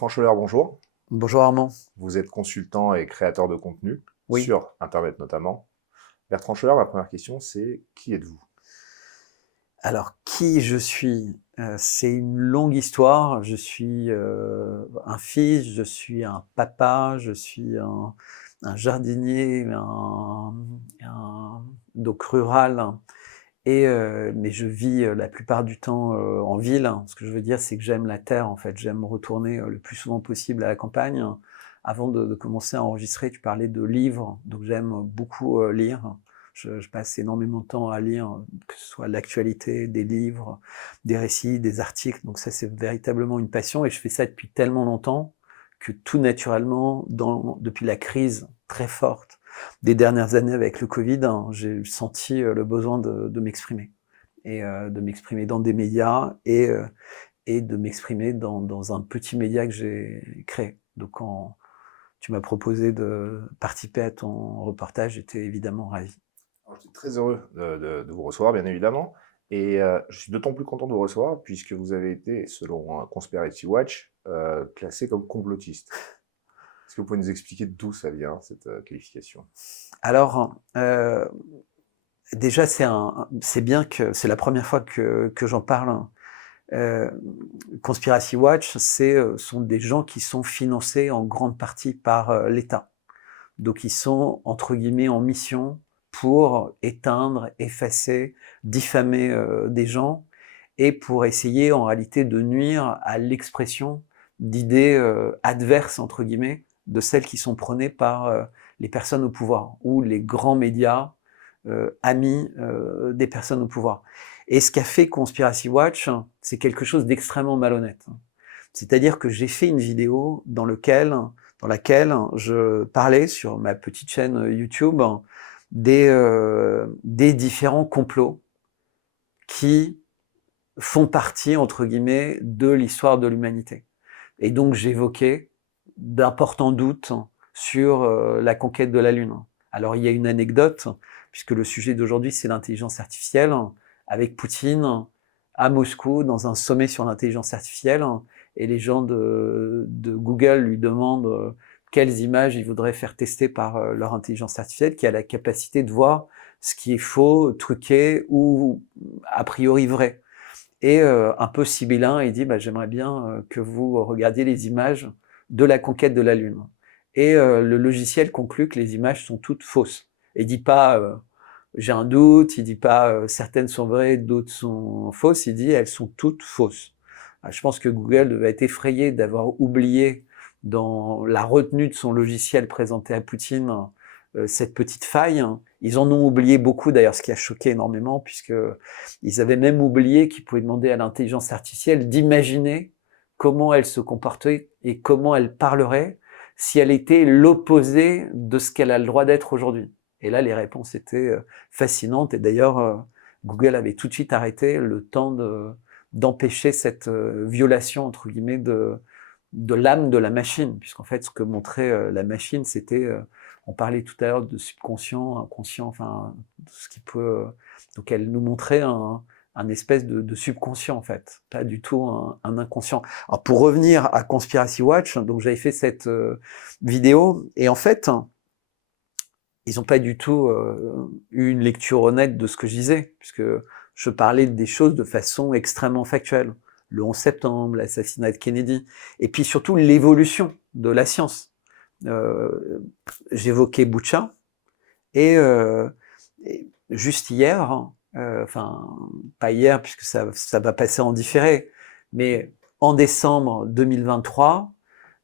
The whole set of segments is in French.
Bertrand Scholler, bonjour. Bonjour Armand. Vous êtes consultant et créateur de contenu, Oui. sur Internet notamment. Bertrand Scholler, ma première question, c'est qui êtes-vous? Alors, qui je suis? C'est une longue histoire. Je suis, un fils, je suis un papa, je suis un jardinier, donc rural mais je vis, la plupart du temps, en ville. Ce que je veux dire, c'est que j'aime la terre, en fait. J'aime retourner, le plus souvent possible à la campagne. Avant de commencer à enregistrer, tu parlais de livres, donc j'aime beaucoup, lire. Je passe énormément de temps à lire, que ce soit l'actualité, des livres, des récits, des articles, donc ça, c'est véritablement une passion et je fais ça depuis tellement longtemps que tout naturellement, depuis la crise très forte des dernières années avec le Covid, hein, j'ai senti, le besoin de m'exprimer et de m'exprimer dans des médias et de m'exprimer dans un petit média que j'ai créé. Donc quand tu m'as proposé de participer à ton reportage, j'étais évidemment ravi. Alors, je suis très heureux de vous recevoir, bien évidemment. Et je suis d'autant plus content de vous recevoir puisque vous avez été, selon Conspiracy Watch, classé comme complotiste. Est-ce que vous pouvez nous expliquer d'où ça vient, cette qualification? Alors, déjà c'est bien que c'est la première fois que j'en parle. Heu, Conspiracy Watch, sont des gens qui sont financés en grande partie par, l'État. Donc ils sont entre guillemets «en mission» pour éteindre, effacer, diffamer, des gens et pour essayer en réalité de nuire à l'expression d'idées, «adverses» entre guillemets, de celles qui sont prônées par, les personnes au pouvoir ou les grands médias, amis, des personnes au pouvoir. Et ce qu'a fait Conspiracy Watch, c'est quelque chose d'extrêmement malhonnête. C'est-à-dire que j'ai fait une vidéo dans laquelle je parlais sur ma petite chaîne YouTube des différents complots qui font partie, entre guillemets, de l'histoire de l'humanité. Et donc j'évoquais d'importants doutes sur la conquête de la Lune. Alors il y a une anecdote, puisque le sujet d'aujourd'hui c'est l'intelligence artificielle, avec Poutine à Moscou dans un sommet sur l'intelligence artificielle, et les gens de Google lui demandent quelles images ils voudraient faire tester par leur intelligence artificielle, qui a la capacité de voir ce qui est faux, truqué ou a priori vrai. Et un peu sibyllin, il dit bah, j'aimerais bien que vous regardiez les images de la conquête de la Lune. Et le logiciel conclut que les images sont toutes fausses. Il dit pas j'ai un doute, il dit pas certaines sont vraies, d'autres sont fausses, il dit elles sont toutes fausses. Je pense que Google devait être effrayé d'avoir oublié dans la retenue de son logiciel présenté à Poutine cette petite faille. Ils en ont oublié beaucoup d'ailleurs, ce qui a choqué énormément, puisque ils avaient même oublié qu'ils pouvaient demander à l'intelligence artificielle d'imaginer comment elle se comportait et comment elle parlerait si elle était l'opposé de ce qu'elle a le droit d'être aujourd'hui. Et là, les réponses étaient fascinantes. Et d'ailleurs, Google avait tout de suite arrêté le temps d'empêcher cette violation, entre guillemets, de l'âme de la machine. Puisqu'en fait, ce que montrait la machine, c'était, on parlait tout à l'heure de subconscient, inconscient, enfin, ce qui peut... donc elle nous montrait un espèce de subconscient, en fait, pas du tout un inconscient. Alors pour revenir à Conspiracy Watch, donc j'avais fait cette vidéo, et en fait, ils n'ont pas du tout eu une lecture honnête de ce que je disais, puisque je parlais des choses de façon extrêmement factuelle. Le 11 septembre, l'assassinat de Kennedy, et puis surtout l'évolution de la science. J'évoquais Bucha, et juste hier, hein, enfin pas hier puisque ça va passer en différé, mais en décembre 2023,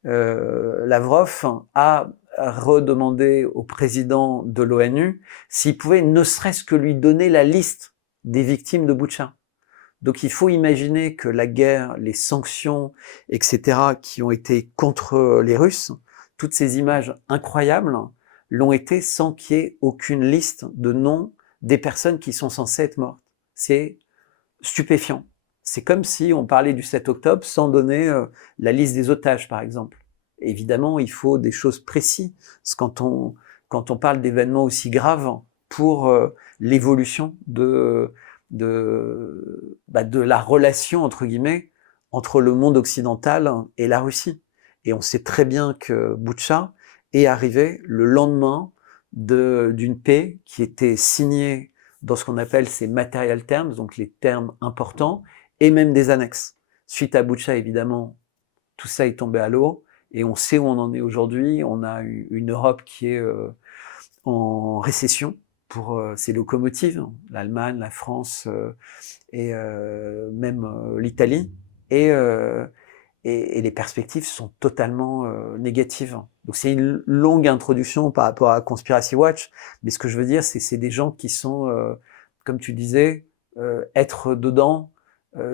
Lavrov a redemandé au président de l'ONU s'il pouvait ne serait-ce que lui donner la liste des victimes de Boutcha. Donc il faut imaginer que la guerre, les sanctions, etc., qui ont été contre les Russes, toutes ces images incroyables, l'ont été sans qu'il y ait aucune liste de noms des personnes qui sont censées être mortes. C'est stupéfiant. C'est comme si on parlait du 7 octobre sans donner la liste des otages, par exemple. Évidemment, il faut des choses précises quand on parle d'événements aussi graves pour l'évolution de la relation, entre guillemets, entre le monde occidental et la Russie. Et on sait très bien que Butcha est arrivé le lendemain d'une paix qui était signée dans ce qu'on appelle ces material terms, donc les termes importants, et même des annexes. Suite à Butcha, évidemment, tout ça est tombé à l'eau, et on sait où on en est aujourd'hui. On a une Europe qui est en récession pour ses locomotives, l'Allemagne, la France et même l'Italie. Et les perspectives sont totalement négatives. Donc c'est une longue introduction par rapport à Conspiracy Watch, mais ce que je veux dire, c'est des gens qui sont, comme tu disais, être dedans,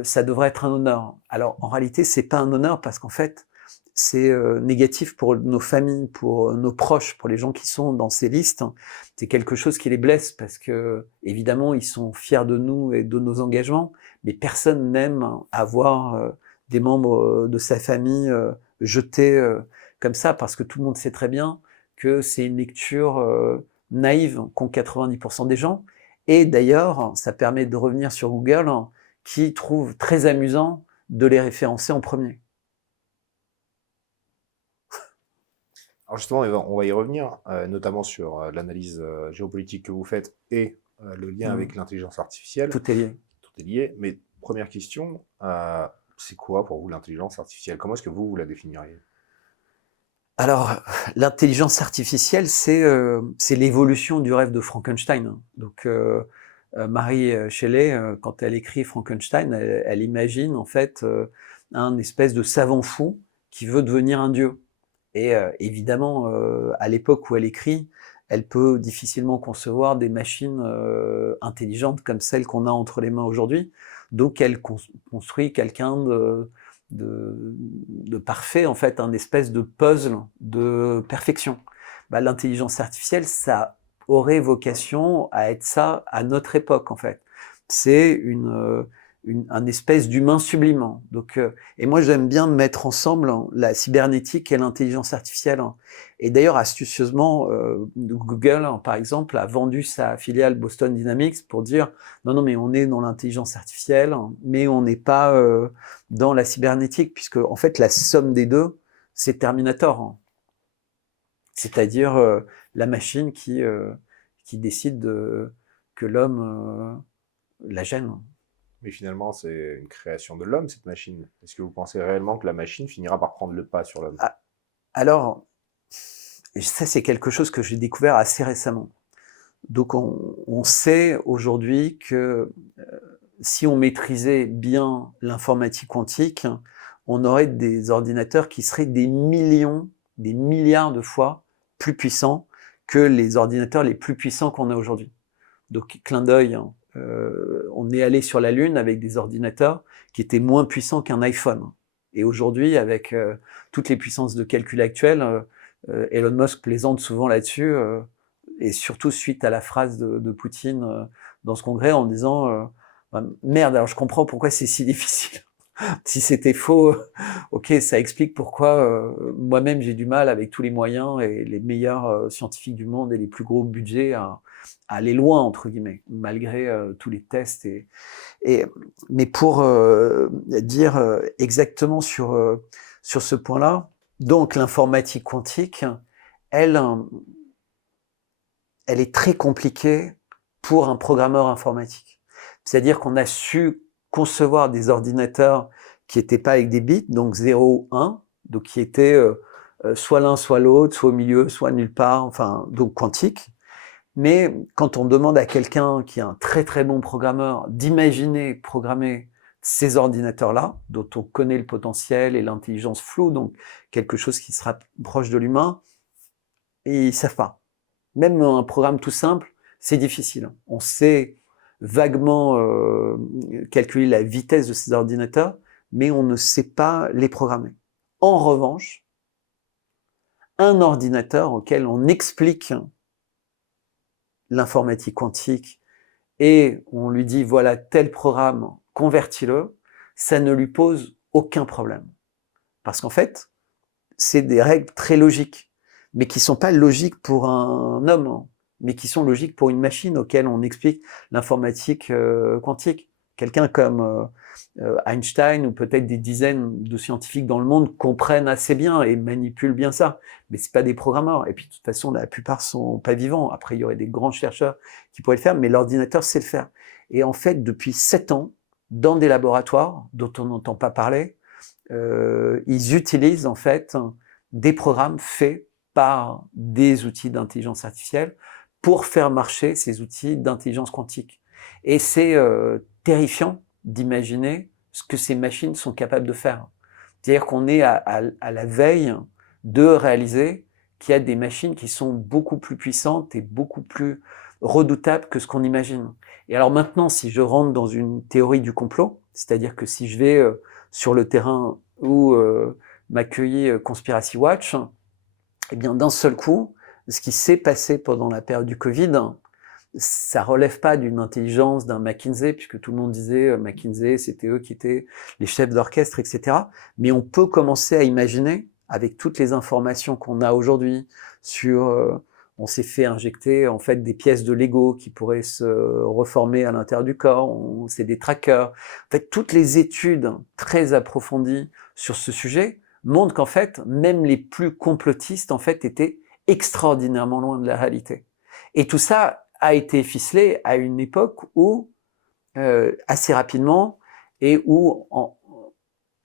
ça devrait être un honneur. Alors en réalité, c'est pas un honneur parce qu'en fait, c'est négatif pour nos familles, pour nos proches, pour les gens qui sont dans ces listes. C'est quelque chose qui les blesse parce que, évidemment, ils sont fiers de nous et de nos engagements, mais personne n'aime avoir des membres de sa famille jetés comme ça, parce que tout le monde sait très bien que c'est une lecture naïve qu'ont 90% des gens. Et d'ailleurs, ça permet de revenir sur Google, qui trouve très amusant de les référencer en premier. Alors justement, on va y revenir, notamment sur l'analyse géopolitique que vous faites et le lien avec l'intelligence artificielle. Tout est lié. Tout est lié. Mais première question, c'est quoi pour vous l'intelligence artificielle? Comment est-ce que vous la définiriez? Alors, l'intelligence artificielle, c'est l'évolution du rêve de Frankenstein. Donc, Mary Shelley, quand elle écrit Frankenstein, elle imagine en fait un espèce de savant fou qui veut devenir un dieu. Et évidemment, à l'époque où elle écrit, elle peut difficilement concevoir des machines intelligentes comme celles qu'on a entre les mains aujourd'hui. Donc, elle construit quelqu'un de parfait, en fait, un espèce de puzzle de perfection. Bah, l'intelligence artificielle, ça aurait vocation à être ça à notre époque, en fait. C'est un espèce d'humain sublime. Donc, et moi, j'aime bien mettre ensemble la cybernétique et l'intelligence artificielle. Et d'ailleurs, astucieusement, Google, par exemple, a vendu sa filiale Boston Dynamics pour dire non, non, mais on est dans l'intelligence artificielle, mais on n'est pas dans la cybernétique, puisque en fait, la somme des deux, c'est Terminator. C'est-à-dire la machine qui décide que l'homme la gêne. Mais finalement, c'est une création de l'homme, cette machine. Est-ce que vous pensez réellement que la machine finira par prendre le pas sur l'homme? Alors, ça, c'est quelque chose que j'ai découvert assez récemment. Donc, on sait aujourd'hui que si on maîtrisait bien l'informatique quantique, on aurait des ordinateurs qui seraient des millions, des milliards de fois plus puissants que les ordinateurs les plus puissants qu'on a aujourd'hui. Donc, clin d'œil, on est allé sur la Lune avec des ordinateurs qui étaient moins puissants qu'un iPhone. Et aujourd'hui, avec toutes les puissances de calcul actuelles, Elon Musk plaisante souvent là-dessus, et surtout suite à la phrase de Poutine dans ce congrès en disant merde, alors je comprends pourquoi c'est si difficile. Si c'était faux, ok, ça explique pourquoi moi-même j'ai du mal avec tous les moyens et les meilleurs scientifiques du monde et les plus gros budgets à aller loin, entre guillemets, malgré tous les tests. Mais pour dire exactement sur ce point-là, donc l'informatique quantique, elle est très compliquée pour un programmeur informatique. C'est-à-dire qu'on a su concevoir des ordinateurs qui n'étaient pas avec des bits, donc 0 ou 1, donc qui étaient soit l'un, soit l'autre, soit au milieu, soit nulle part, enfin, donc quantique. Mais quand on demande à quelqu'un qui est un très très bon programmeur d'imaginer programmer ces ordinateurs-là, dont on connaît le potentiel et l'intelligence floue, donc quelque chose qui se rapproche de l'humain, et ils savent pas. Même un programme tout simple, c'est difficile. On sait vaguement calculer la vitesse de ces ordinateurs, mais on ne sait pas les programmer. En revanche, un ordinateur auquel on explique l'informatique quantique et on lui dit voilà tel programme, convertis-le, ça ne lui pose aucun problème. Parce qu'en fait, c'est des règles très logiques, mais qui sont pas logiques pour un homme, mais qui sont logiques pour une machine auquel on explique l'informatique quantique. quelqu'un comme Einstein ou peut-être des dizaines de scientifiques dans le monde comprennent assez bien et manipulent bien ça. Mais c'est pas des programmeurs. Et puis, de toute façon, la plupart sont pas vivants. Après, il y aurait des grands chercheurs qui pourraient le faire, mais l'ordinateur sait le faire. Et en fait, depuis 7 ans, dans des laboratoires dont on n'entend pas parler, ils utilisent en fait des programmes faits par des outils d'intelligence artificielle pour faire marcher ces outils d'intelligence quantique. Et c'est terrifiant d'imaginer ce que ces machines sont capables de faire. C'est-à-dire qu'on est à la veille de réaliser qu'il y a des machines qui sont beaucoup plus puissantes et beaucoup plus redoutables que ce qu'on imagine. Et alors maintenant, si je rentre dans une théorie du complot, c'est-à-dire que si je vais sur le terrain où m'accueillit Conspiracy Watch, eh bien d'un seul coup, ce qui s'est passé pendant la période du Covid, ça relève pas d'une intelligence d'un McKinsey, puisque tout le monde disait McKinsey, c'était eux qui étaient les chefs d'orchestre, etc. Mais on peut commencer à imaginer, avec toutes les informations qu'on a aujourd'hui sur, on s'est fait injecter en fait des pièces de Lego qui pourraient se reformer à l'intérieur du corps, c'est des trackers. En fait, toutes les études très approfondies sur ce sujet montrent qu'en fait, même les plus complotistes en fait étaient extraordinairement loin de la réalité. Et tout ça a été ficelé à une époque où, assez rapidement, et où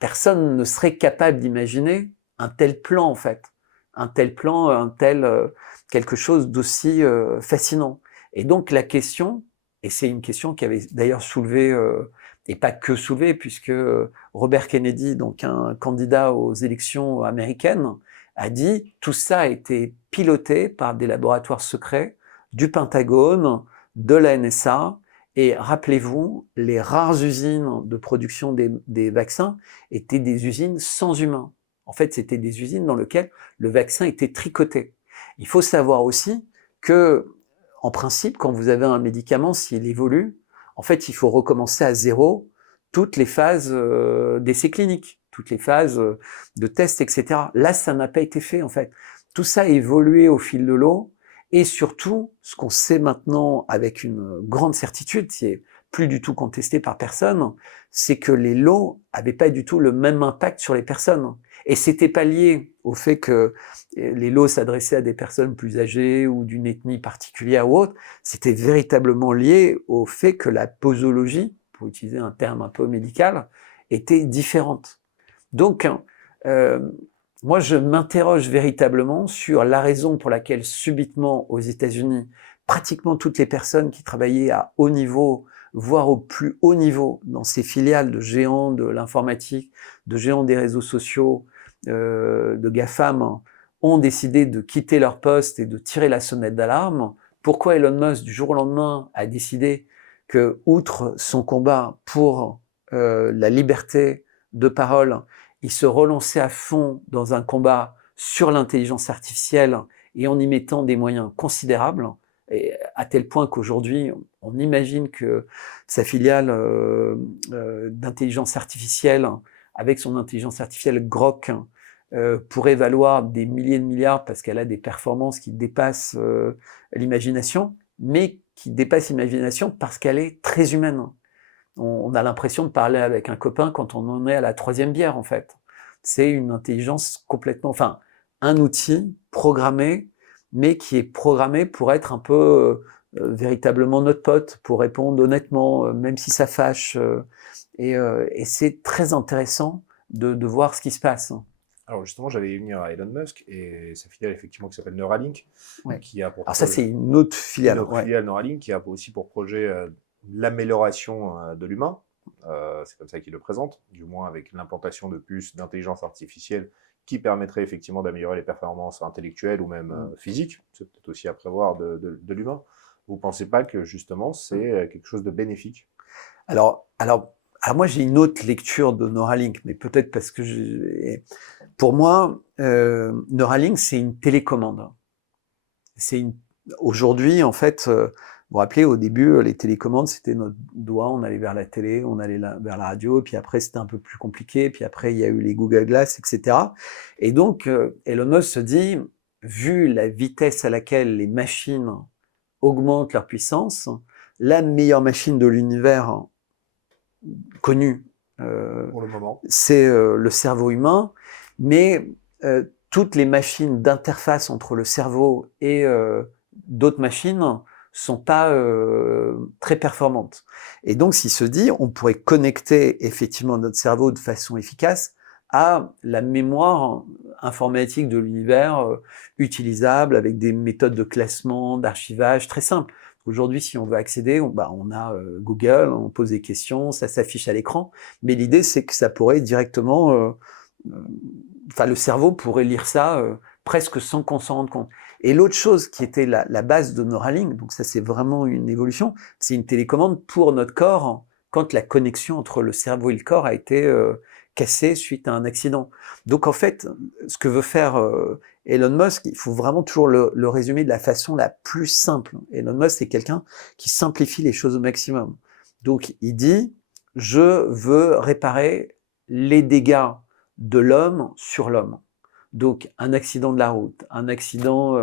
personne ne serait capable d'imaginer un tel plan, en fait. Un tel plan, quelque chose d'aussi fascinant. Et donc la question, et c'est une question qui avait d'ailleurs soulevé, et pas que soulevé, puisque Robert Kennedy, donc un candidat aux élections américaines, a dit tout ça a été piloté par des laboratoires secrets du Pentagone, de la NSA, et rappelez-vous, les rares usines de production des vaccins étaient des usines sans humains. En fait, c'était des usines dans lesquelles le vaccin était tricoté. Il faut savoir aussi que, en principe, quand vous avez un médicament, s'il évolue, en fait, il faut recommencer à zéro toutes les phases d'essais cliniques, toutes les phases de tests, etc. Là, ça n'a pas été fait, en fait. Tout ça a évolué au fil de l'eau. Et surtout, ce qu'on sait maintenant avec une grande certitude, qui est plus du tout contesté par personne, c'est que les lots avaient pas du tout le même impact sur les personnes. Et c'était pas lié au fait que les lots s'adressaient à des personnes plus âgées ou d'une ethnie particulière ou autre. C'était véritablement lié au fait que la posologie, pour utiliser un terme un peu médical, était différente. Donc, moi, je m'interroge véritablement sur la raison pour laquelle subitement aux États-Unis, pratiquement toutes les personnes qui travaillaient à haut niveau, voire au plus haut niveau dans ces filiales de géants de l'informatique, de géants des réseaux sociaux, de GAFAM, ont décidé de quitter leur poste et de tirer la sonnette d'alarme. Pourquoi Elon Musk, du jour au lendemain, a décidé que, outre son combat pour la liberté de parole, il se relançait à fond dans un combat sur l'intelligence artificielle et en y mettant des moyens considérables, et à tel point qu'aujourd'hui, on imagine que sa filiale d'intelligence artificielle, avec son intelligence artificielle Grok, pourrait valoir des milliers de milliards parce qu'elle a des performances qui dépassent l'imagination, mais qui dépassent l'imagination parce qu'elle est très humaine. On a l'impression de parler avec un copain quand on en est à la 3e bière, en fait. C'est une intelligence complètement, enfin, un outil programmé, mais qui est programmé pour être un peu véritablement notre pote, pour répondre honnêtement, même si ça fâche. Et c'est très intéressant de voir ce qui se passe. Alors justement, j'allais y venir à Elon Musk et sa filiale effectivement qui s'appelle Neuralink, Ouais. qui a pour Alors ça, c'est une autre filiale. filiale Neuralink qui a aussi pour projet l'amélioration de l'humain. C'est comme ça qu'il le présente, du moins avec l'implantation de puces d'intelligence artificielle qui permettrait effectivement d'améliorer les performances intellectuelles ou même physiques. C'est peut-être aussi à prévoir de l'humain. Vous ne pensez pas que justement c'est quelque chose de bénéfique? Alors moi j'ai une autre lecture de Neuralink, mais peut-être parce que pour moi, Neuralink c'est une télécommande. Aujourd'hui en fait, vous vous rappelez au début les télécommandes c'était notre doigt, on allait vers la télé, on allait vers la radio, et puis après c'était un peu plus compliqué, puis après il y a eu les Google Glass, etc. Et donc Elon Musk se dit, vu la vitesse à laquelle les machines augmentent leur puissance, la meilleure machine de l'univers connu, Pour le moment. c'est le cerveau humain, mais toutes les machines d'interface entre le cerveau et d'autres machines sont pas très performantes. Et donc, s'il se dit, on pourrait connecter effectivement notre cerveau de façon efficace à la mémoire informatique de l'univers utilisable avec des méthodes de classement, d'archivage très simples. Aujourd'hui, si on veut accéder, on a Google, on pose des questions, ça s'affiche à l'écran, mais l'idée, c'est que ça pourrait directement le cerveau pourrait lire ça presque sans qu'on s'en rende compte. Et l'autre chose qui était la base de Neuralink, donc ça c'est vraiment une évolution, c'est une télécommande pour notre corps quand la connexion entre le cerveau et le corps a été cassée suite à un accident. Donc en fait, ce que veut faire Elon Musk, il faut vraiment toujours le résumer de la façon la plus simple. Elon Musk, c'est quelqu'un qui simplifie les choses au maximum. Donc il dit, je veux réparer les dégâts de l'homme sur l'homme. Donc, un accident de la route, un accident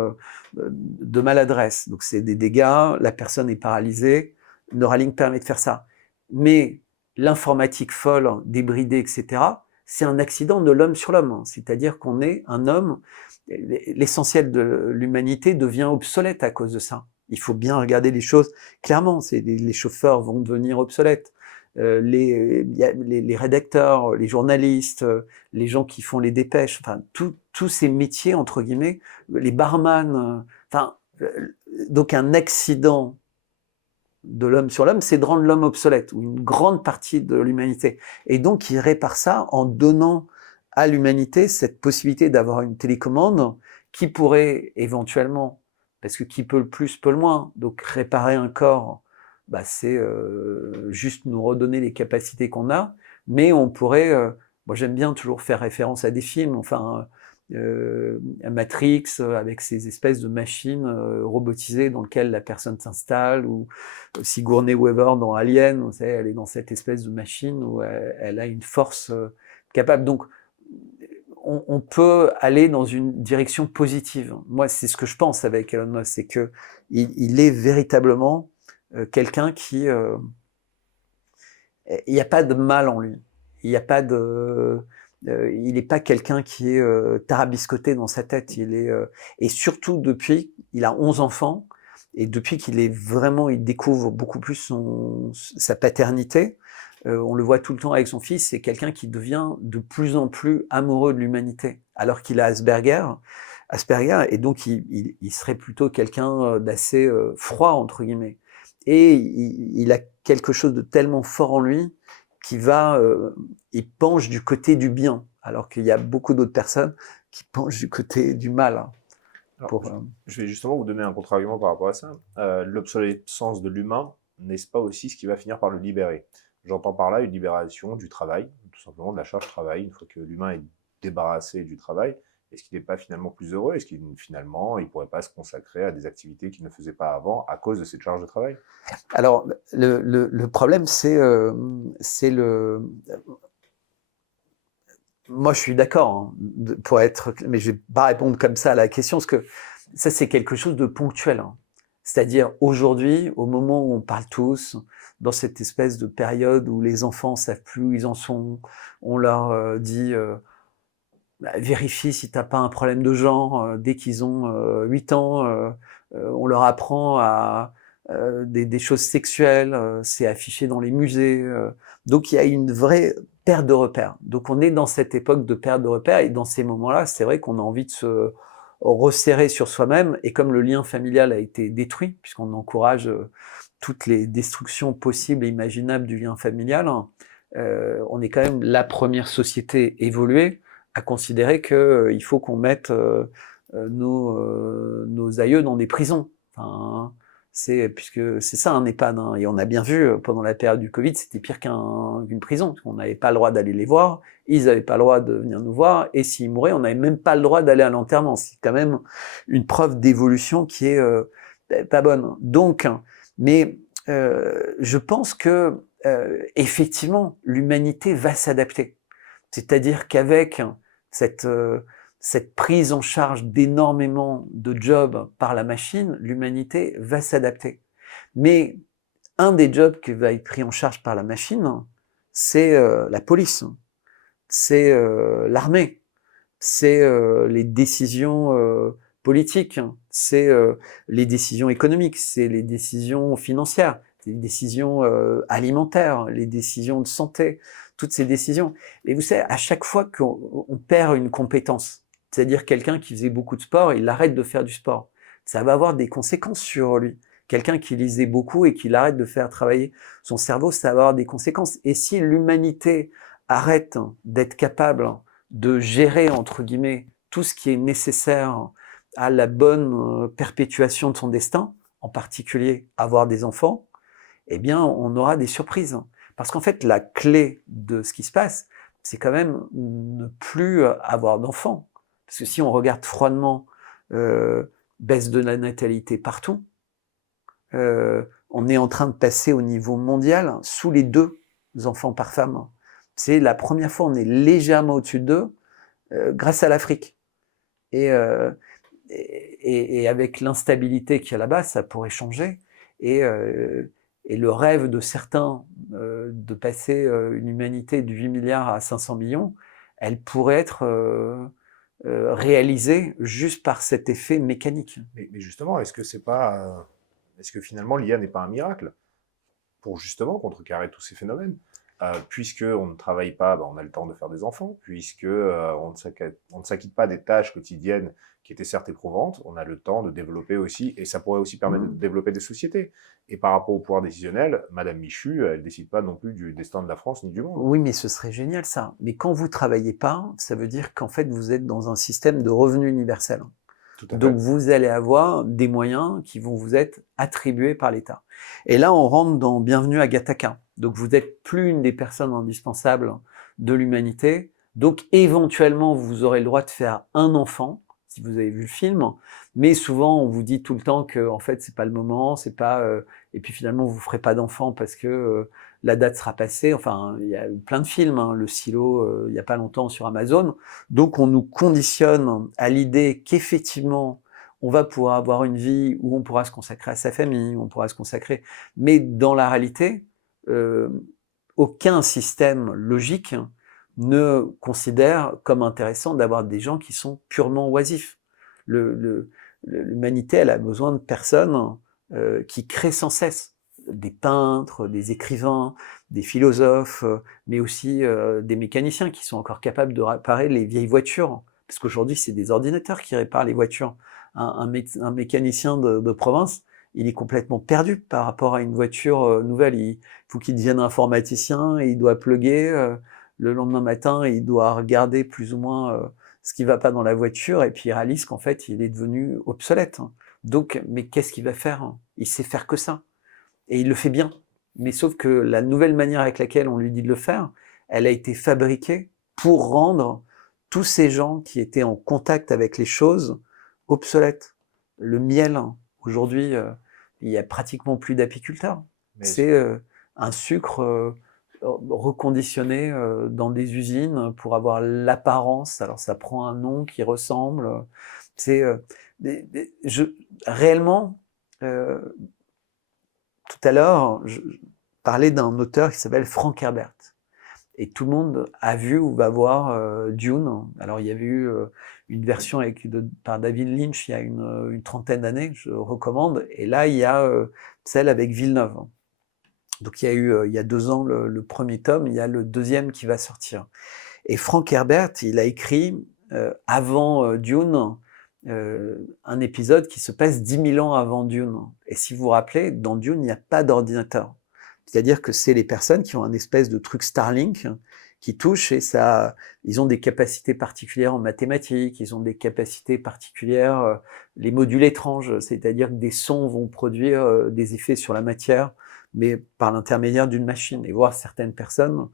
de maladresse. Donc, c'est des dégâts, la personne est paralysée. Neuralink permet de faire ça. Mais l'informatique folle, débridée, etc., c'est un accident de l'homme sur l'homme. C'est-à-dire qu'on est un homme. L'essentiel de l'humanité devient obsolète à cause de ça. Il faut bien regarder les choses clairement. Les chauffeurs vont devenir obsolètes. Les rédacteurs, les journalistes, les gens qui font les dépêches, enfin tous ces métiers entre guillemets, les barman, donc un accident de l'homme sur l'homme, c'est de rendre l'homme obsolète ou une grande partie de l'humanité. Et donc il répare ça en donnant à l'humanité cette possibilité d'avoir une télécommande qui pourrait éventuellement, parce que qui peut le plus peut le moins, donc réparer un corps. C'est juste nous redonner les capacités qu'on a, mais on pourrait, moi j'aime bien toujours faire référence à des films, Matrix avec ces espèces de machines robotisées dans lesquelles la personne s'installe, ou Sigourney Weaver dans Alien, vous savez, elle est dans cette espèce de machine où elle a une force capable. Donc on peut aller dans une direction positive. Moi, c'est ce que je pense avec Elon Musk, c'est que il est véritablement quelqu'un qui... il n'y a pas de mal en lui. Il n'y a pas de... il n'est pas quelqu'un qui est tarabiscoté dans sa tête. Et surtout depuis, il a 11 enfants, et depuis qu'il est vraiment, il découvre beaucoup plus sa paternité, on le voit tout le temps avec son fils, c'est quelqu'un qui devient de plus en plus amoureux de l'humanité, alors qu'il a Asperger, et donc il serait plutôt quelqu'un d'assez froid, entre guillemets. Et il a quelque chose de tellement fort en lui il penche du côté du bien, alors qu'il y a beaucoup d'autres personnes qui penchent du côté du mal. Alors, je vais justement vous donner un contre-argument par rapport à ça. L'obsolescence de l'humain, n'est-ce pas aussi ce qui va finir par le libérer? J'entends par là une libération du travail, tout simplement de la charge travail. Une fois que l'humain est débarrassé du travail, est-ce qu'il n'est pas finalement plus heureux? Est-ce qu'il finalement, il pourrait pas se consacrer à des activités qu'il ne faisait pas avant à cause de cette charge de travail? Alors, le problème, c'est moi, je suis d'accord, mais je vais pas répondre comme ça à la question, parce que ça, c'est quelque chose de ponctuel. C'est-à-dire, aujourd'hui, au moment où on parle tous, dans cette espèce de période où les enfants savent plus où ils en sont, on leur dit vérifie si t'as pas un problème de genre dès qu'ils ont 8 ans. On leur apprend à des choses sexuelles, c'est affiché dans les musées. Donc il y a une vraie perte de repères. Donc on est dans cette époque de perte de repères, et dans ces moments-là, c'est vrai qu'on a envie de se resserrer sur soi-même, et comme le lien familial a été détruit, puisqu'on encourage toutes les destructions possibles et imaginables du lien familial, on est quand même la première société évoluée à considérer qu'il faut qu'on mette nos aïeux dans des prisons. Puisque c'est ça un EHPAD, et on a bien vu pendant la période du Covid, c'était pire qu'une prison, parce qu'on n'avait pas le droit d'aller les voir, ils n'avaient pas le droit de venir nous voir, et s'ils mouraient, on n'avait même pas le droit d'aller à l'enterrement. C'est quand même une preuve d'évolution qui est pas bonne. Donc, mais je pense que effectivement, l'humanité va s'adapter. C'est-à-dire qu'avec cette prise en charge d'énormément de jobs par la machine, l'humanité va s'adapter. Mais un des jobs qui va être pris en charge par la machine, c'est la police, c'est l'armée, c'est les décisions politiques, c'est les décisions économiques, c'est les décisions financières, les décisions alimentaires, les décisions de santé, toutes ces décisions. Et vous savez, à chaque fois qu'on perd une compétence, c'est-à-dire quelqu'un qui faisait beaucoup de sport, il arrête de faire du sport, ça va avoir des conséquences sur lui. Quelqu'un qui lisait beaucoup et qui arrête de faire travailler son cerveau, ça va avoir des conséquences. Et si l'humanité arrête d'être capable de gérer, entre guillemets, tout ce qui est nécessaire à la bonne perpétuation de son destin, en particulier avoir des enfants, eh bien, on aura des surprises. Parce qu'en fait, la clé de ce qui se passe, c'est quand même ne plus avoir d'enfants. Parce que si on regarde froidement, baisse de la natalité partout, on est en train de passer au niveau mondial sous les 2 enfants par femme. C'est la première fois, on est légèrement au-dessus de 2, grâce à l'Afrique. Et avec l'instabilité qu'il y a là-bas, ça pourrait changer. Et le rêve de certains de passer une humanité de 8 milliards à 500 millions, elle pourrait être réalisée juste par cet effet mécanique. Mais justement, est-ce que c'est pas, est-ce que finalement l'IA n'est pas un miracle pour justement contrecarrer tous ces phénomènes? Puisque on ne travaille pas, on a le temps de faire des enfants. Puisque on ne s'acquitte pas des tâches quotidiennes qui étaient certes éprouvantes, on a le temps de développer aussi, et ça pourrait aussi permettre de développer des sociétés. Et par rapport au pouvoir décisionnel, Madame Michu, elle décide pas non plus du destin de la France ni du monde. Oui, mais ce serait génial ça. Mais quand vous travaillez pas, ça veut dire qu'en fait vous êtes dans un système de revenu universel. Tout à fait. Donc vous allez avoir des moyens qui vont vous être attribués par l'État. Et là, on rentre dans Bienvenue à Gattaca. Donc vous n'êtes plus une des personnes indispensables de l'humanité. Donc éventuellement, vous aurez le droit de faire un enfant, si vous avez vu le film. Mais souvent, on vous dit tout le temps que en fait, c'est pas le moment, c'est pas. Et puis finalement, vous ferez pas d'enfant parce que la date sera passée. Enfin, il y a plein de films. Hein, le Silo, il y a pas longtemps sur Amazon. Donc on nous conditionne à l'idée qu'effectivement, on va pouvoir avoir une vie où on pourra se consacrer à sa famille, où on pourra se consacrer. Mais dans la réalité, aucun système logique ne considère comme intéressant d'avoir des gens qui sont purement oisifs. L'humanité, elle a besoin de personnes qui créent sans cesse. Des peintres, des écrivains, des philosophes, mais aussi des mécaniciens qui sont encore capables de réparer les vieilles voitures. Parce qu'aujourd'hui, c'est des ordinateurs qui réparent les voitures. Un mécanicien de province, il est complètement perdu par rapport à une voiture nouvelle. Il faut qu'il devienne informaticien, et il doit plugger. Le lendemain matin, il doit regarder plus ou moins ce qui va pas dans la voiture, et puis il réalise qu'en fait, il est devenu obsolète. Donc, mais qu'est-ce qu'il va faire? Il sait faire que ça. Et il le fait bien. Mais sauf que la nouvelle manière avec laquelle on lui dit de le faire, elle a été fabriquée pour rendre tous ces gens qui étaient en contact avec les choses obsolètes. Le miel, aujourd'hui, il y a pratiquement plus d'apiculteurs. C'est un sucre reconditionné dans des usines pour avoir l'apparence. Alors ça prend un nom qui ressemble. C'est réellement. Tout à l'heure, je parlais d'un auteur qui s'appelle Frank Herbert. Et tout le monde a vu ou va voir Dune. Alors il y avait eu une version par David Lynch il y a une trentaine d'années, je recommande. Et là, il y a celle avec Villeneuve. Donc il y a eu, il y a 2 ans, le premier tome, il y a le deuxième qui va sortir. Et Frank Herbert, il a écrit, avant Dune, un épisode qui se passe 10 000 ans avant Dune. Et si vous vous rappelez, dans Dune, il n'y a pas d'ordinateur. C'est-à-dire que c'est les personnes qui ont un espèce de truc Starlink qui touche, et ça, ils ont des capacités particulières en mathématiques, ils ont des capacités particulières, les modules étranges, c'est-à-dire que des sons vont produire des effets sur la matière, mais par l'intermédiaire d'une machine. Et voir certaines personnes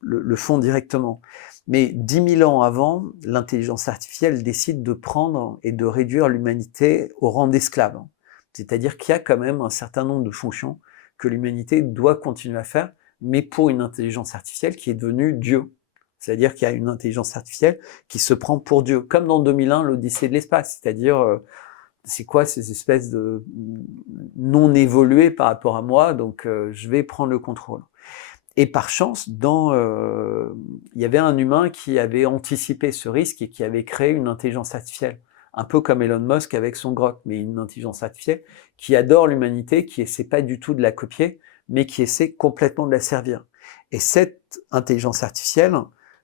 le font directement. Mais 10 000 ans avant, l'intelligence artificielle décide de prendre et de réduire l'humanité au rang d'esclave. C'est-à-dire qu'il y a quand même un certain nombre de fonctions que l'humanité doit continuer à faire, mais pour une intelligence artificielle qui est devenue Dieu. C'est-à-dire qu'il y a une intelligence artificielle qui se prend pour Dieu, comme dans 2001, l'Odyssée de l'espace. C'est-à-dire, c'est quoi ces espèces de non évoluées par rapport à moi, donc je vais prendre le contrôle. Et par chance, il y avait un humain qui avait anticipé ce risque et qui avait créé une intelligence artificielle. Un peu comme Elon Musk avec son Grok, mais une intelligence artificielle qui adore l'humanité, qui essaie pas du tout de la copier, mais qui essaie complètement de la servir. Et cette intelligence artificielle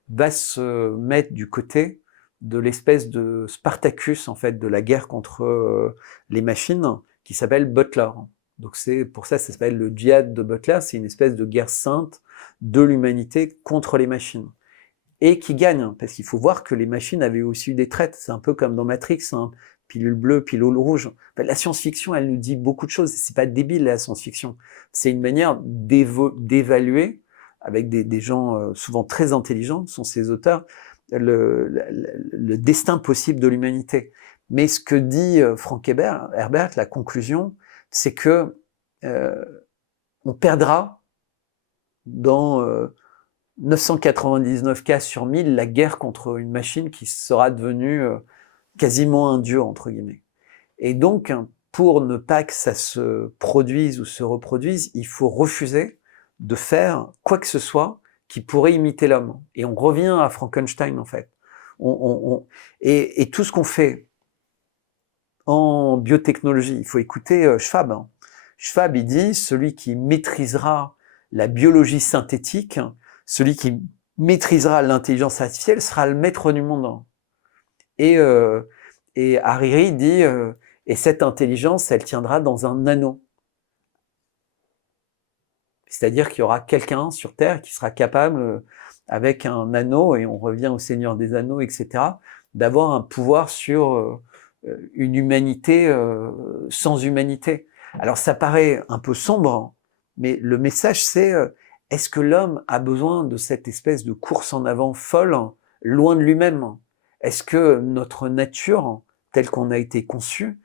va se mettre du côté de l'espèce de Spartacus, en fait, de la guerre contre les machines, qui s'appelle Butler. Donc c'est pour ça s'appelle le djihad de Butler, c'est une espèce de guerre sainte de l'humanité contre les machines. Et qui gagne, parce qu'il faut voir que les machines avaient aussi eu des traites. C'est un peu comme dans Matrix, hein, pilule bleue, pilule rouge. Enfin, la science-fiction, elle nous dit beaucoup de choses. C'est pas débile la science-fiction. C'est une manière d'évaluer, avec des gens souvent très intelligents, sont ces auteurs, le destin possible de l'humanité. Mais ce que dit Frank Herbert, la conclusion, c'est que on perdra dans 999 cas sur 1000 la guerre contre une machine qui sera devenue quasiment un dieu, entre guillemets. Et donc, pour ne pas que ça se produise ou se reproduise, il faut refuser de faire quoi que ce soit qui pourrait imiter l'homme. Et on revient à Frankenstein, en fait. Et tout ce qu'on fait en biotechnologie, il faut écouter Schwab. Hein. Schwab, il dit, celui qui maîtrisera la biologie synthétique, celui qui maîtrisera l'intelligence artificielle sera le maître du monde. Et Hariri dit, et cette intelligence, elle tiendra dans un anneau. C'est-à-dire qu'il y aura quelqu'un sur Terre qui sera capable, avec un anneau, et on revient au Seigneur des Anneaux, etc., d'avoir un pouvoir sur une humanité sans humanité. Alors ça paraît un peu sombre, mais le message c'est est-ce que l'homme a besoin de cette espèce de course en avant folle, loin de lui-même? Est-ce que notre nature, telle qu'on a été conçue,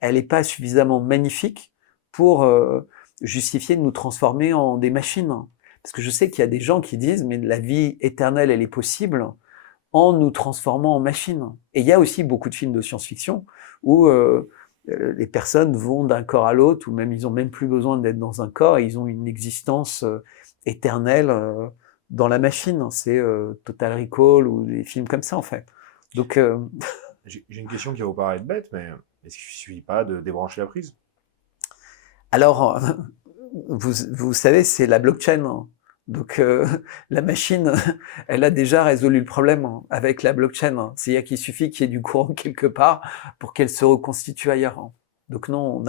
elle n'est pas suffisamment magnifique pour justifier de nous transformer en des machines? Parce que je sais qu'il y a des gens qui disent mais la vie éternelle elle est possible en nous transformant en machines. Et il y a aussi beaucoup de films de science-fiction où les personnes vont d'un corps à l'autre, ou même ils ont même plus besoin d'être dans un corps, et ils ont une existence éternelle dans la machine. C'est Total Recall ou des films comme ça en fait. Donc j'ai une question qui va vous paraître bête, mais est-ce qu'il ne suffit pas de débrancher la prise? Alors, vous savez, c'est la blockchain. Hein. Donc la machine, elle a déjà résolu le problème avec la blockchain. Hein. C'est-à-dire qu'il suffit qu'il y ait du courant quelque part pour qu'elle se reconstitue ailleurs. Hein. Donc non,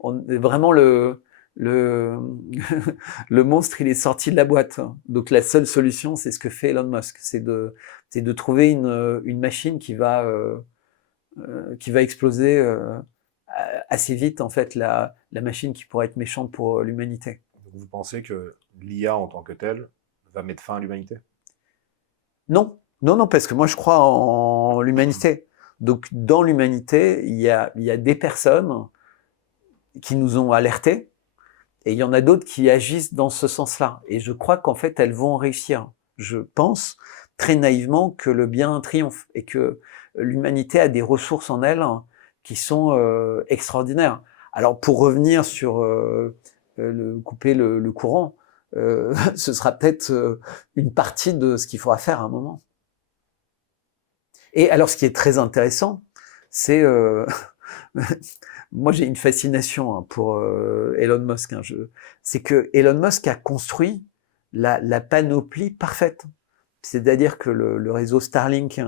vraiment le le monstre, il est sorti de la boîte. Hein. Donc la seule solution, c'est ce que fait Elon Musk, c'est de trouver une machine qui va exploser assez vite en fait la machine qui pourrait être méchante pour l'humanité. Donc vous pensez que l'IA en tant que telle va mettre fin à l'humanité? Non, parce que moi je crois en l'humanité. Donc dans l'humanité, il y a des personnes qui nous ont alertés, et il y en a d'autres qui agissent dans ce sens-là. Et je crois qu'en fait, elles vont réussir. Je pense très naïvement que le bien triomphe et que l'humanité a des ressources en elle qui sont extraordinaires. Alors pour revenir sur couper le courant, ce sera peut-être une partie de ce qu'il faudra faire à un moment. Et alors ce qui est très intéressant, c'est moi j'ai une fascination pour Elon Musk. Hein, c'est que Elon Musk a construit la panoplie parfaite. C'est-à-dire que le réseau Starlink,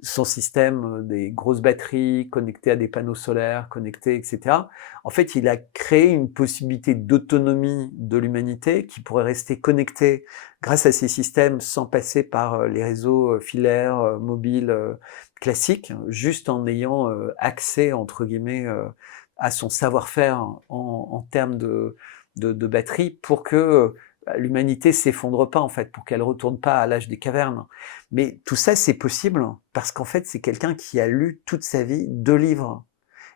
son système, des grosses batteries connectées à des panneaux solaires, connectés, etc. En fait, il a créé une possibilité d'autonomie de l'humanité qui pourrait rester connectée grâce à ces systèmes sans passer par les réseaux filaires, mobiles, classiques, juste en ayant accès, entre guillemets, à son savoir-faire en termes de batterie pour que l'humanité s'effondre pas en fait, pour qu'elle retourne pas à l'âge des cavernes. Mais tout ça c'est possible parce qu'en fait c'est quelqu'un qui a lu toute sa vie 2 livres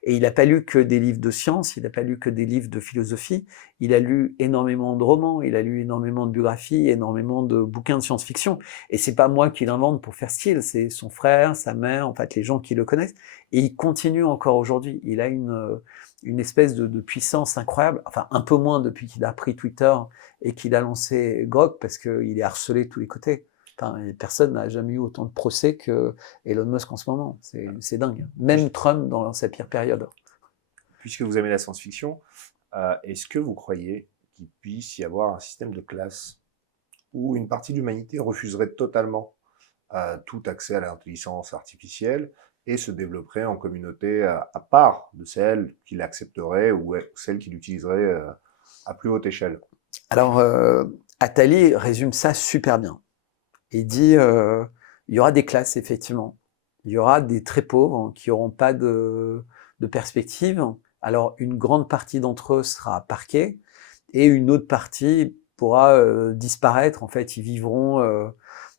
Et il n'a pas lu que des livres de science, il n'a pas lu que des livres de philosophie, il a lu énormément de romans, il a lu énormément de biographies, énormément de bouquins de science-fiction. Et c'est pas moi qui l'invente pour faire style, c'est son frère, sa mère, en fait les gens qui le connaissent. Et il continue encore aujourd'hui. Il a une espèce de puissance incroyable, enfin un peu moins depuis qu'il a pris Twitter et qu'il a lancé Grok, parce qu'il est harcelé de tous les côtés. Enfin, personne n'a jamais eu autant de procès que Elon Musk en ce moment. C'est dingue. Même Trump dans sa pire période. Puisque vous aimez la science-fiction, est-ce que vous croyez qu'il puisse y avoir un système de classe où une partie de l'humanité refuserait totalement tout accès à l'intelligence artificielle et se développerait en communauté à part de celle qui l'accepterait ou celle qui l'utiliserait à plus haute échelle? Alors, Attali résume ça super bien. Il dit il y aura des classes, effectivement. Il y aura des très pauvres qui n'auront pas de perspective. Alors, une grande partie d'entre eux sera parquée et une autre partie pourra disparaître. En fait, ils vivront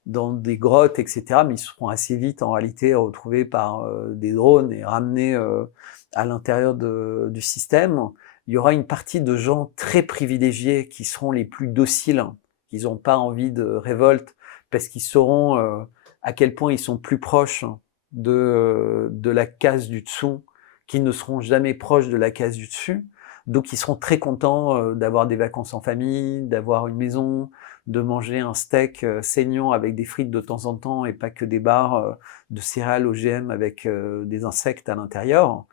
dans des grottes, etc. Mais ils seront assez vite, en réalité, retrouvés par des drones et ramenés à l'intérieur du système. Il y aura une partie de gens très privilégiés qui seront les plus dociles, qui n'ont pas envie de révolte, parce qu'ils sauront à quel point ils sont plus proches de la case du dessous, qu'ils ne seront jamais proches de la case du dessus. Donc ils seront très contents d'avoir des vacances en famille, d'avoir une maison, de manger un steak saignant avec des frites de temps en temps et pas que des barres de céréales OGM avec des insectes à l'intérieur.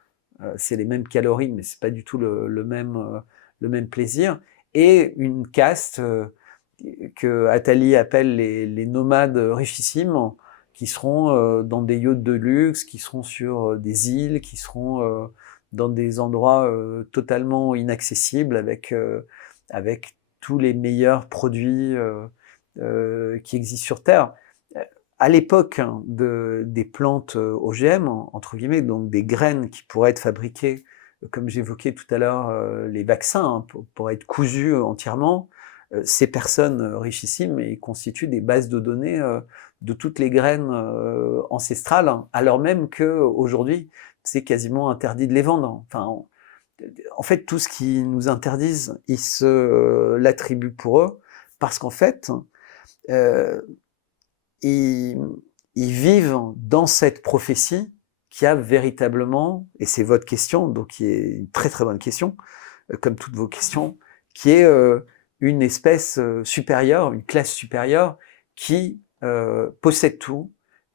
C'est les mêmes calories, mais c'est pas du tout le même plaisir. Et une caste que Attali appelle les nomades richissimes, qui seront dans des yachts de luxe, qui seront sur des îles, qui seront dans des endroits totalement inaccessibles avec tous les meilleurs produits qui existent sur Terre. À l'époque des plantes OGM, entre guillemets, donc des graines qui pourraient être fabriquées, comme j'évoquais tout à l'heure, les vaccins, pour être cousus entièrement, ces personnes richissimes et constituent des bases de données de toutes les graines ancestrales, alors même qu'aujourd'hui, c'est quasiment interdit de les vendre. Enfin, en fait, tout ce qu'ils nous interdisent, ils se l'attribuent pour eux, parce qu'en fait, euh, ils, ils vivent dans cette prophétie qui a véritablement, et c'est votre question, donc qui est une très très bonne question, comme toutes vos questions, qui est une espèce supérieure, une classe supérieure qui possède tout,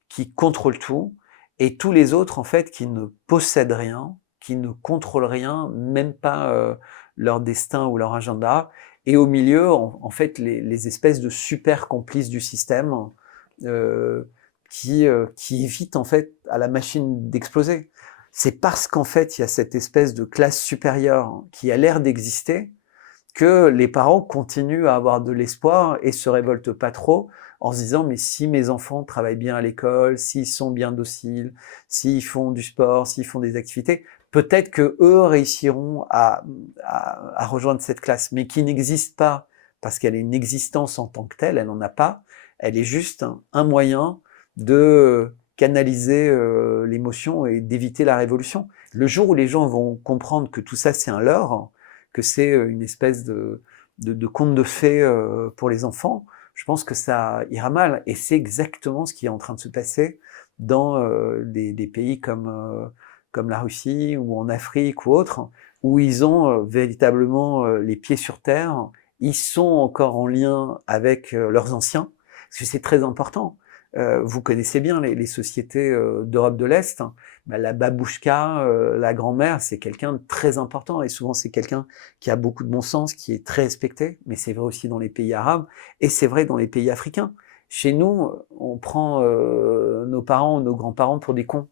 qui contrôle tout, et tous les autres en fait qui ne possèdent rien, qui ne contrôlent rien, même pas leur destin ou leur agenda, et au milieu en fait les espèces de super complices du système euh, qui évitent en fait à la machine d'exploser. C'est parce qu'en fait il y a cette espèce de classe supérieure qui a l'air d'exister que les parents continuent à avoir de l'espoir et se révoltent pas trop en se disant mais si mes enfants travaillent bien à l'école, s'ils sont bien dociles, s'ils font du sport, s'ils font des activités, peut-être que eux réussiront à rejoindre cette classe, mais qui n'existe pas parce qu'elle est une existence en tant que telle, elle n'en a pas, elle est juste un moyen de canaliser l'émotion et d'éviter la révolution. Le jour où les gens vont comprendre que tout ça c'est un leurre, que c'est une espèce de conte de fées pour les enfants, je pense que ça ira mal. Et c'est exactement ce qui est en train de se passer dans des pays comme la Russie ou en Afrique ou autres, où ils ont véritablement les pieds sur terre, ils sont encore en lien avec leurs anciens, parce que c'est très important. Vous connaissez bien les sociétés d'Europe de l'Est. Bah, la babouchka, la grand-mère, c'est quelqu'un de très important. Et souvent, c'est quelqu'un qui a beaucoup de bon sens, qui est très respecté. Mais c'est vrai aussi dans les pays arabes. Et c'est vrai dans les pays africains. Chez nous, on prend nos parents, nos grands-parents pour des cons.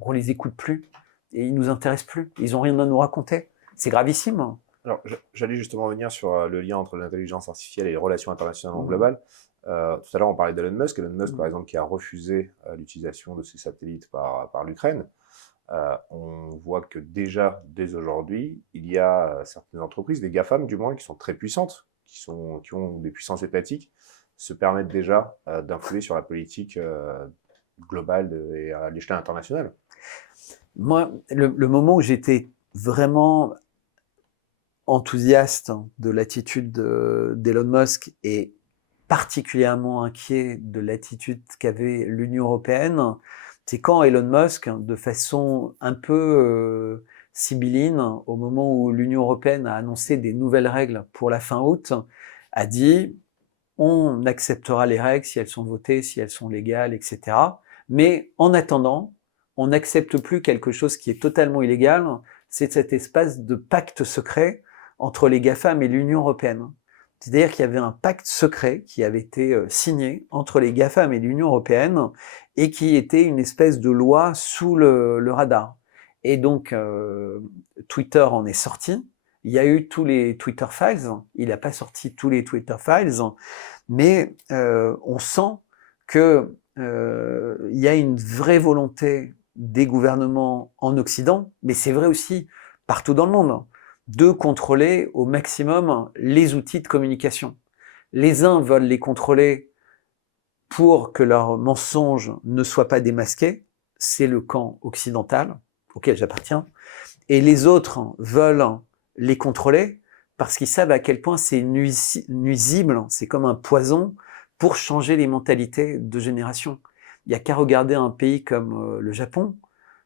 On les écoute plus. Et ils nous intéressent plus. Ils ont rien à nous raconter. C'est gravissime. Alors, j'allais justement revenir sur le lien entre l'intelligence artificielle et les relations internationales en global. Tout à l'heure, on parlait d'Elon Musk. Elon Musk, par exemple, qui a refusé l'utilisation de ses satellites par l'Ukraine. On voit que déjà, dès aujourd'hui, il y a certaines entreprises, des GAFAM du moins, qui sont très puissantes, qui ont des puissances étatiques, se permettent déjà d'influer sur la politique globale et à l'échelle internationale. Moi, le moment où j'étais vraiment enthousiaste de l'attitude d'Elon Musk et particulièrement inquiet de l'attitude qu'avait l'Union européenne, c'est quand Elon Musk, de façon un peu sibylline, au moment où l'Union européenne a annoncé des nouvelles règles pour la fin août, a dit on acceptera les règles si elles sont votées, si elles sont légales, etc. Mais en attendant, on n'accepte plus quelque chose qui est totalement illégal, c'est cet espace de pacte secret entre les GAFAM et l'Union européenne. C'est-à-dire qu'il y avait un pacte secret qui avait été signé entre les GAFAM et l'Union européenne et qui était une espèce de loi sous le radar. Et donc, Twitter en est sorti. Il y a eu tous les Twitter Files. Il n'a pas sorti tous les Twitter Files, mais on sent que il y a une vraie volonté des gouvernements en Occident, mais c'est vrai aussi partout dans le monde, de contrôler au maximum les outils de communication. Les uns veulent les contrôler pour que leurs mensonges ne soient pas démasqués, c'est le camp occidental auquel j'appartiens, et les autres veulent les contrôler parce qu'ils savent à quel point c'est nuisible, c'est comme un poison pour changer les mentalités de génération. Il n'y a qu'à regarder un pays comme le Japon,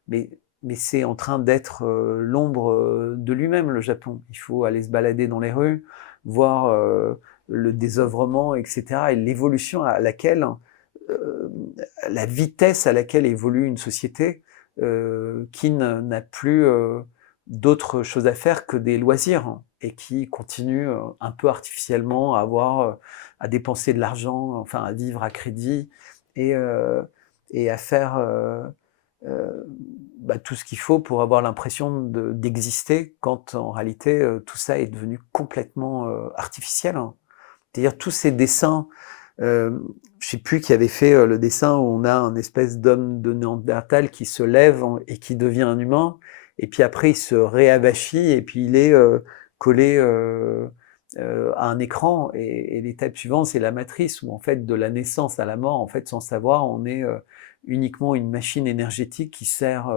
mais c'est en train d'être l'ombre de lui-même, le Japon. Il faut aller se balader dans les rues, voir le désœuvrement, etc. et l'évolution à laquelle, la vitesse à laquelle évolue une société qui n'a plus d'autres choses à faire que des loisirs et qui continue un peu artificiellement à avoir, à dépenser de l'argent, enfin à vivre à crédit et à faire tout ce qu'il faut pour avoir l'impression d'exister quand en réalité tout ça est devenu complètement artificiel. C'est-à-dire tous ces dessins, je sais plus qui avait fait le dessin où on a un espèce d'homme de Néandertal qui se lève et qui devient un humain, et puis après il se réavachit et puis il est collé à un écran, et l'étape suivante c'est la matrice où en fait de la naissance à la mort, en fait sans savoir, on est uniquement une machine énergétique qui sert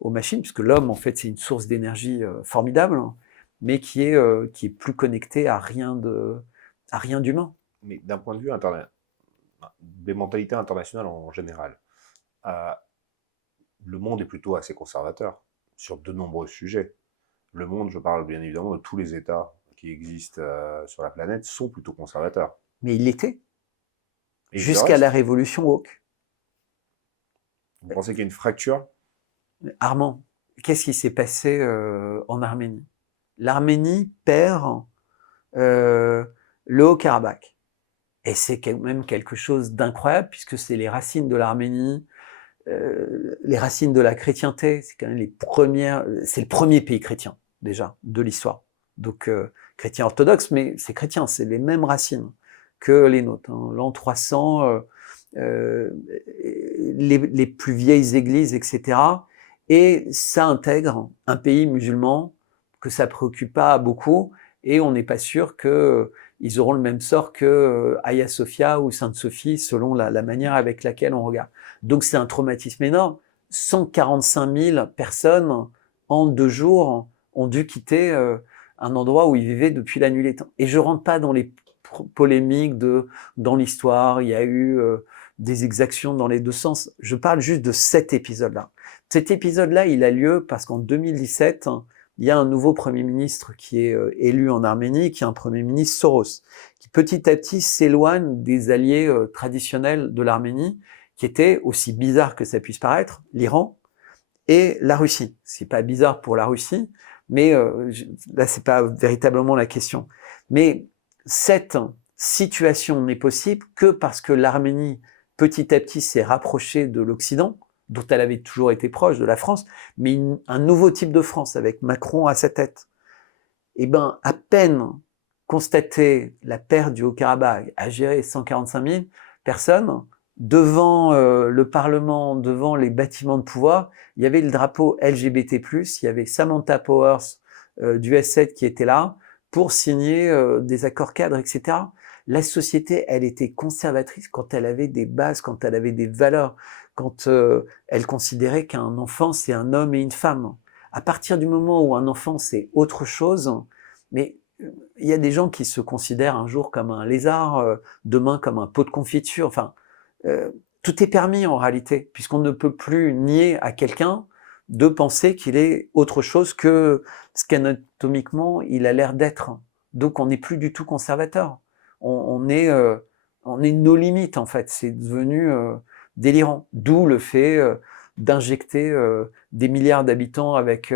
aux machines, puisque l'homme en fait c'est une source d'énergie formidable, mais qui est plus connecté à rien d'humain. Mais d'un point de vue des mentalités internationales en général, euh, le monde est plutôt assez conservateur sur de nombreux sujets. Le monde, je parle bien évidemment de tous les États qui existent sur la planète, sont plutôt conservateurs. Mais il l'était. Et jusqu'à la révolution woke. Vous pensez qu'il y a une fracture? Armand, qu'est-ce qui s'est passé en Arménie? L'Arménie perd le Haut-Karabakh. Et c'est quand même quelque chose d'incroyable, puisque c'est les racines de l'Arménie, les racines de la chrétienté. C'est quand même c'est le premier pays chrétien, déjà, de l'histoire. Donc, chrétien orthodoxe, mais c'est chrétien, c'est les mêmes racines que les nôtres. Hein. L'an 300, les plus vieilles églises, etc. Et ça intègre un pays musulman que ça préoccupe pas beaucoup, et on n'est pas sûr qu'ils auront le même sort que Hagia Sophia ou Sainte-Sophie, selon la manière avec laquelle on regarde. Donc c'est un traumatisme énorme. 145 000 personnes en 2 jours ont dû quitter un endroit où ils vivaient depuis la nuit des temps. Et je rentre pas dans les polémiques dans l'histoire, il y a eu des exactions dans les deux sens. Je parle juste de cet épisode-là. Cet épisode-là, il a lieu parce qu'en 2017, il y a un nouveau Premier ministre qui est élu en Arménie, qui est un Premier ministre Soros, qui petit à petit s'éloigne des alliés traditionnels de l'Arménie, qui étaient, aussi bizarre que ça puisse paraître, l'Iran et la Russie. C'est pas bizarre pour la Russie, mais là c'est pas véritablement la question. Mais cette situation n'est possible que parce que l'Arménie petit à petit s'est rapprochée de l'Occident, dont elle avait toujours été proche, de la France, mais un nouveau type de France avec Macron à sa tête. Et ben, à peine constater la perte du Haut-Karabakh, à gérer 145 000 personnes, devant le Parlement, devant les bâtiments de pouvoir, il y avait le drapeau LGBT+, il y avait Samantha Powers du S7 qui était là pour signer des accords cadres, etc. La société, elle était conservatrice quand elle avait des bases, quand elle avait des valeurs, quand elle considérait qu'un enfant, c'est un homme et une femme. À partir du moment où un enfant, c'est autre chose, mais il y a des gens qui se considèrent un jour comme un lézard, demain comme un pot de confiture. Enfin, tout est permis en réalité, puisqu'on ne peut plus nier à quelqu'un de penser qu'il est autre chose que ce qu'anatomiquement il a l'air d'être. Donc on n'est plus du tout conservateur. On est nos limites en fait. C'est devenu délirant. D'où le fait d'injecter des milliards d'habitants avec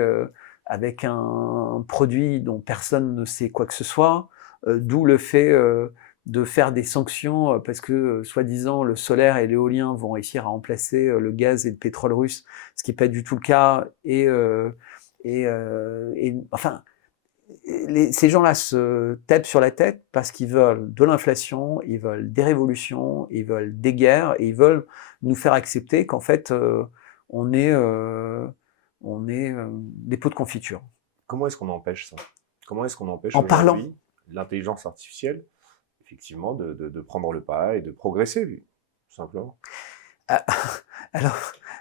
un produit dont personne ne sait quoi que ce soit. D'où le fait de faire des sanctions parce que, soi-disant, le solaire et l'éolien vont réussir à remplacer le gaz et le pétrole russe, ce qui n'est pas du tout le cas. Enfin, ces gens-là se tapent sur la tête parce qu'ils veulent de l'inflation, ils veulent des révolutions, ils veulent des guerres, et ils veulent nous faire accepter qu'en fait, on est des pots de confiture. Comment est-ce qu'on empêche ça? Comment est-ce qu'on empêche En parlant. aujourd'hui l'intelligence artificielle, effectivement, de prendre le pas et de progresser, tout simplement?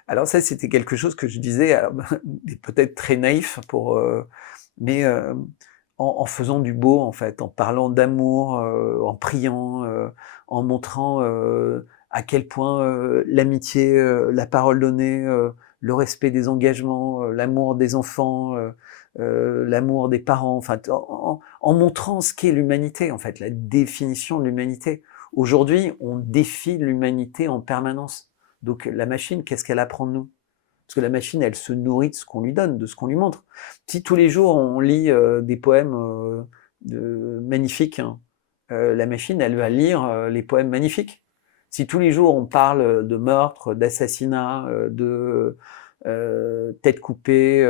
Alors ça, c'était quelque chose que je disais, peut-être très naïf, mais en faisant du beau, en fait, en parlant d'amour, en priant, en montrant à quel point l'amitié, la parole donnée, le respect des engagements, l'amour des enfants, l'amour des parents, enfin, en montrant ce qu'est l'humanité, en fait, la définition de l'humanité. Aujourd'hui, on défie l'humanité en permanence. Donc la machine, qu'est-ce qu'elle apprend de nous? Parce que la machine, elle se nourrit de ce qu'on lui donne, de ce qu'on lui montre. Si tous les jours on lit des poèmes magnifiques, hein, la machine, elle va lire les poèmes magnifiques. Si tous les jours on parle de meurtre, d'assassinat, de tête coupée,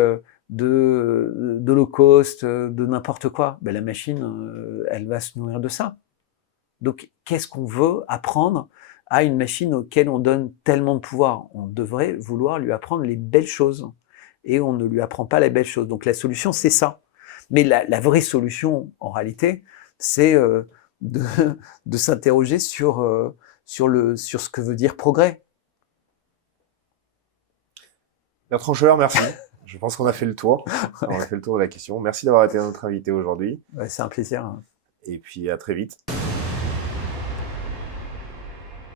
d'Holocauste, de n'importe quoi, ben la machine, elle va se nourrir de ça. Donc, qu'est-ce qu'on veut apprendre à une machine auquel on donne tellement de pouvoir? On devrait vouloir lui apprendre les belles choses. Et on ne lui apprend pas les belles choses. Donc, la solution, c'est ça. Mais la vraie solution, en réalité, c'est de s'interroger sur ce que veut dire progrès. Bertrand Scholler, merci. Je pense qu'on a fait le tour. On a fait le tour de la question. Merci d'avoir été notre invité aujourd'hui. Ouais, c'est un plaisir. Et puis à très vite.